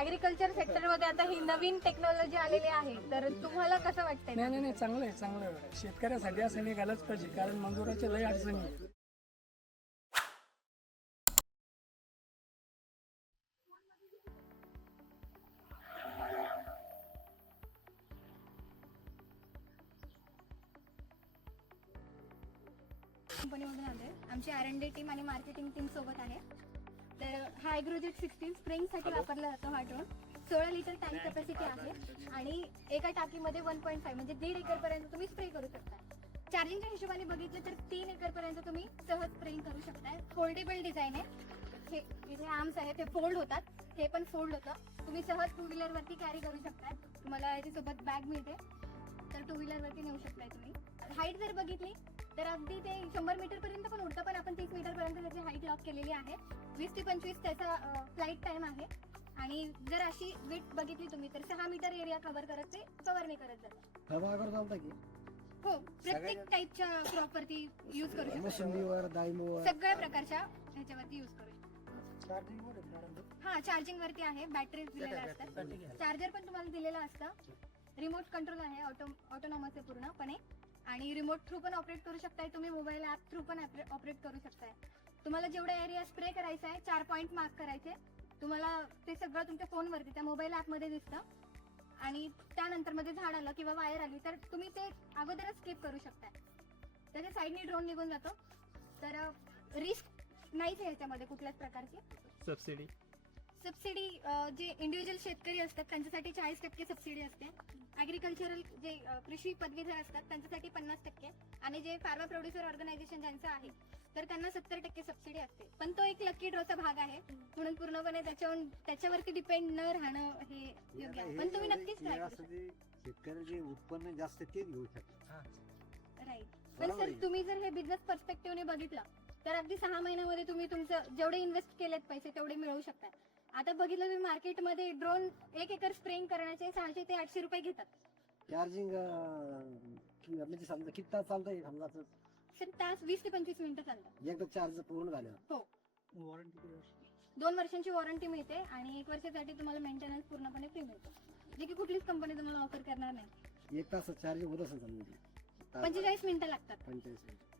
Agriculture sector मध्ये आता ही नवीन technology आलेली आहे, तर तुम्हाला कसं वाटतंय? नाही चांगलं आहे. शेतकऱ्यासाठी असं निघालंच पाहिजे, कारण मजुराच्या लय अडचणी आहे. कंपनीमधून आलोय. आमची R&D टीम आणि मार्केटिंग टीम सोबत आहे. तर हा ॲग्रोजेट 16 स्प्रिंगसाठी वापरला जातो. हा ड्रोन 16 लिटर टँक कॅपॅसिटी आहे आणि एका टाकीमध्ये 1.5 म्हणजे 1.5 एकर पर्यंत तुम्ही स्प्रे करू शकता. चार्जिंगच्या हिशोबाने बघितलं तर 3 एकर पर्यंत तुम्ही सहज स्प्रेइंग करू शकताय. फोल्डेबल डिझाईन आहे. हे इथे आर्म्स आहेत, ते फोल्ड होतात. हे पण फोल्ड होतं. तुम्ही सहज 2 व्हीलरवरती कॅरी करू शकताय. तुम्हाला याच्यासोबत बॅग मिळते, तर 2 व्हीलरवरती नेऊ शकताय तुम्ही. हाईट जर बघितली तर अगदी ते 100 मीटर पर्यंत पण उडतं, पण आपण 30 मीटर पर्यंत त्याची हाईट लॉक केलेली आहे. 20 ते 25 त्याचा फ्लाईट टाइम आहे. आणि जर अशी विड्थ बघितली तुम्ही तर 6 मीटर एरिया कव्हर करत ते फवारणी करत जातं. फवारणी चालतं की हो, प्रत्येक टाईपच्या क्रॉपवरती यूज करू शकतो. मोसंबीवर, डाळिंबवर, सगळ्या प्रकारच्या ह्याच्यावरती यूज करू शकतो. हा, चार्जिंग वरती आहे. बॅटरी दिलेल्या असतात. चार्जर पण तुम्हाला दिलेला असतं. रिमोट कंट्रोल आहे, ऑटोनॉमस आहे पूर्णपणे. आणि रिमोट थ्रू पण ऑपरेट करू शकताय तुम्ही. मोबाईल ऍप थ्रू पण ऑपरेट करू शकताय. तुम्हाला जेवढा एरिया स्प्रे करायचा आहे, 4 पॉईंट मार्क करायचे, तुम्हाला ते सगळं तुमच्या फोनवरती त्या मोबाईल ऍप मध्ये दिसतं. आणि त्यानंतर मध्ये झाड आलं किंवा वायर आली तर तुम्ही ते अगोदरच स्किप करू शकताय. त्याच्या साईडने ड्रोन निघून जातो. तर रिस्क नाहीच आहे याच्यामध्ये कुठल्याच प्रकारची. सबसिडी जे इंडिव्हिज्युअल शेतकरी असतात त्यांच्यासाठी 40% सबसिडी असते. ऍग्रिकल्चरल जे कृषी पदवीधर असतात त्यांच्यासाठी 50%. आणि जे फार्मा प्रोड्युसर ऑर्गनायझेशन ज्यांचं आहे तर त्यांना 70% सबसिडी असते. पण तो एक लकी ड्रॉचा भाग आहे, म्हणून पूर्णपणे त्याच्यावरती डिपेंड न राहणं हे योग्य आहे. पण तुम्ही नक्कीच ट्राय करू शकता. शेतकऱ्याचे उत्पन्न जास्त तेच घेऊ शकतात. राईट. पण सर, तुम्ही जर हे बिझनेस पर्स्पेक्टिव्हने बघितलं तर अगदी 6 महिन्यामध्ये तुम्ही तुमचं जेवढे इन्व्हेस्ट केलेत पैसे तेवढे मिळवू शकता. आता बघितलं तुम्ही मार्केटमध्ये ड्रोन 1 एकर स्प्रेइंग करण्याचे 600 ते 800 रुपये घेतात. चार्जिंग म्हणजे समजा किती तास चालतंय समजा सर, तास 20 ते 25 मिनिटं चालतात. एकदा चार्ज पूर्ण झालं. हो, 2 वर्षांची वॉरंटी मिळते आणि 1 वर्षासाठी तुम्हाला मेंटेनन्स पूर्णपणे फ्री मिळतो, जे की कुठलीच कंपनी तुम्हाला ऑफर करणार नाही. 1 तास चार्जिंग होत असेल समजा 45 मिनिटं लागतात. 45 मिनिट.